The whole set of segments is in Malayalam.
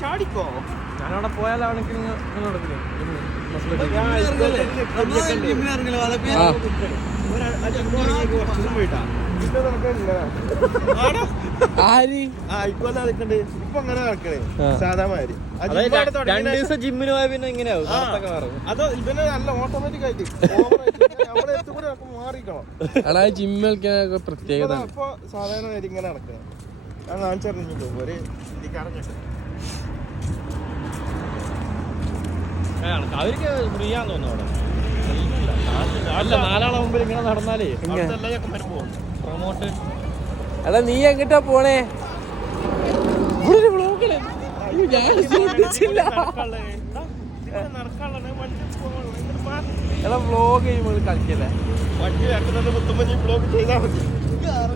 ചാടിക്കോ. ഞാനവിടെ പോയാലാണെങ്കിൽ നിങ്ങൾ നടക്കില്ലേ? ഇപ്പൊ അങ്ങനെ നടക്കണേ സാധാ മാതിരി. 2 ദിവസം ജിമ്മിന് പോയ പിന്നെ ഇങ്ങനെയാവും. അതോ ഇവന് നല്ല ഓട്ടോമാറ്റിക് ആയിട്ട് കൂടെ മാറിക്കണം. ജിമ്മൊക്കെ പ്രത്യേകത. ഇപ്പൊ സാധാരണ മാതിരി ഇങ്ങനെ നടക്കണേ. ഞാൻ കാണിച്ചറിഞ്ഞിട്ടോ ഒരു അറിഞ്ഞിട്ട് അവർക്ക് ഫ്രീ ആന്ന് തോന്നുന്നു അവിടെ. 4 ആളെ മുമ്പിൽ ഇങ്ങനെ നടന്നാലേ പ്രൊമോട്ട്. എടാ നീ എങ്ങിട്ടാ പോണേ? ഞാൻ ശ്രദ്ധിച്ചില്ല. എടാ വ്ലോഗ് ചെയ്യുമ്പോൾ കളിക്കല്ലേ?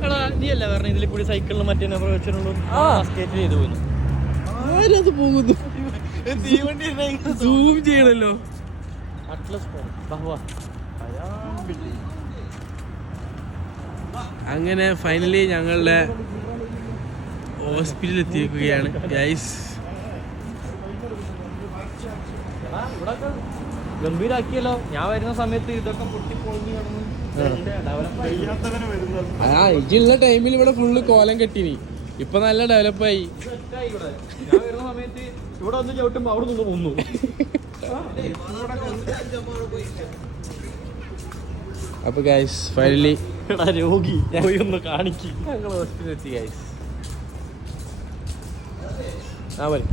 എടാ നീ അല്ല പറഞ്ഞ ഇതിൽ കൂടി സൈക്കിളിൽ മറ്റേ നമ്പർ വെച്ചിട്ടുള്ളൂ. സ്കേറ്റ് ചെയ്ത് പോകുന്നു. ആരത് പോകുന്നു? സൂം ചെയ്യണല്ലോ. അങ്ങനെ ഫൈനലി ഞങ്ങളുടെ ഹോസ്പിറ്റലിൽ എത്തിയിരിക്കുകയാണ് ഗൈസ്. ഗംഭീരാക്കിയല്ലോ. ഞാൻ വരുന്ന സമയത്ത് ഇതൊക്കെ പൊട്ടിപ്പൊളിഞ്ഞു കിടന്നു. ഇജുള്ള ടൈമിൽ ഇവിടെ ഫുള്ള് കോലം കെട്ടിനി. ഇപ്പൊ നല്ല ഡെവലപ്പായി. ഞാൻ വരുന്ന സമയത്ത് ഇവിടെ ഒന്ന് ചവിട്ടുമ്പോ അവിടെ നിന്ന് പോന്നു. അപ്പൊ ഗൈസ് ഫൈനലി രോഗി പോയി ഒന്ന് കാണിക്കും. ഞങ്ങൾ ഹോസ്പിറ്റലിൽ എത്തി ഗൈസ്. ആ പറയും.